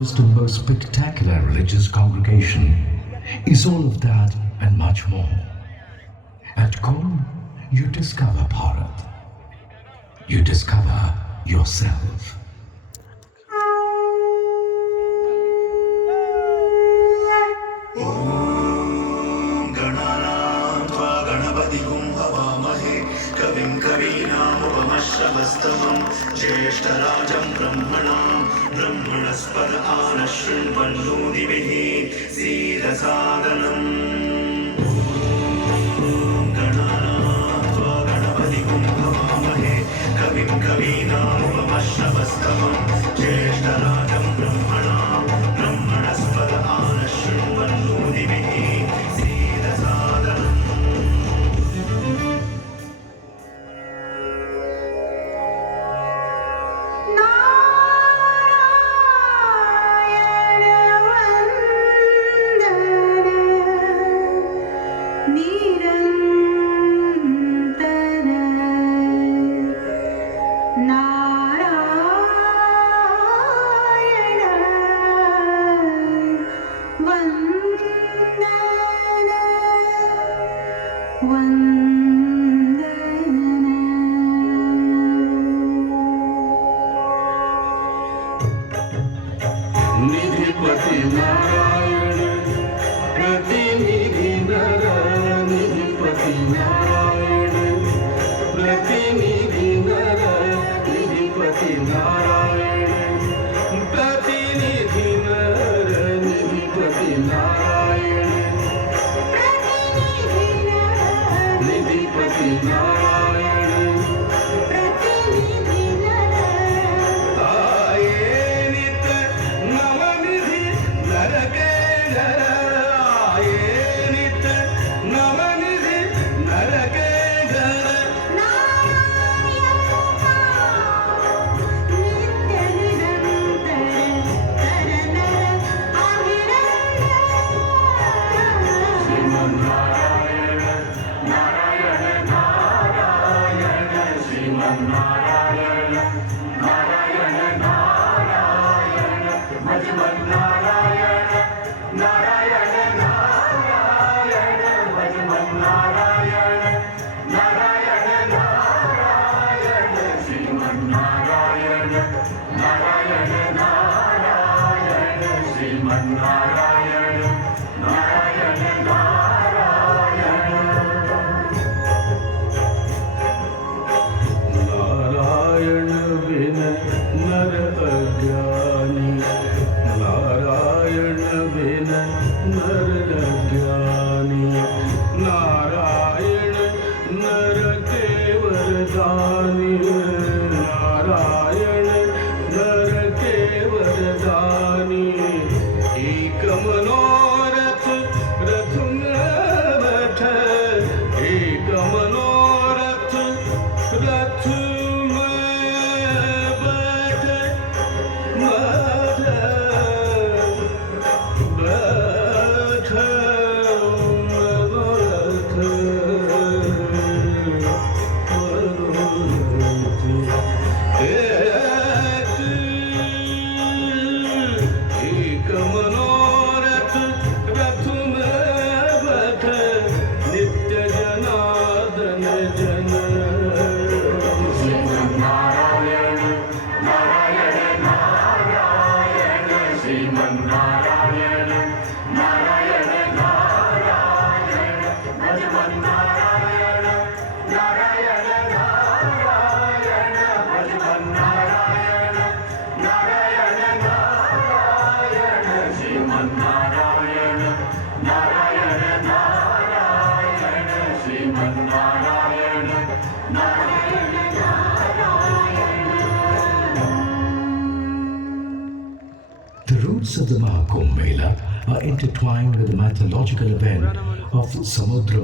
The most spectacular religious congregation is all of that and much more. At Kumbh, you discover Bharat. You discover yourself. कविं कवीनामुपमश्रवस्तमं ज्येष्ठराजं ब्रह्मणस्पद आनशृण्वन्नोदिभिः सीदसादनम् गणानात्वा गणपतिं हवामहे कविं कवीनामुपमश्रवस्तमं ज्येष्ठराजं ब्रह्मणस्पद आनशृण्वन्नोदिभिः सीदसादनम् निधिपति नारायण प्रतिनिधि नर निधिपति नारायण प्रतिनिधि नर निधिपति नारायण प्रतिनिधि नर निधिपति नारायण निधिपति नारायण प्रतिनिधि नर नारायण नारायण नारायण भजमन नारायण नारायण नारायण भजमन नारायण नारायण नारायण श्रीमन नारायण नारायण नारायण श्रीमन नारायण नारायण नारायण नारायण बिन नर अज्ञानी नारायण बिन नर अज्ञानी नारायण नर के वरदानी नारायण नर के वरदानी एक मनोरथ रथ में बैठ एक मनोरथ रथ एक मनोरथ रथ में बैठ नित्य जनार्दन जन नारायण नारायण नारायण श्रीमन नारायण नारायण नारायण भजमन नारायण नारायण नारायण भजमन Narayan Narayan Narayan Shriman Narayan Narayan Narayan Shriman Narayan Narayan The roots of the Mahakumbh Mela are intertwined with the mythological event of Samudra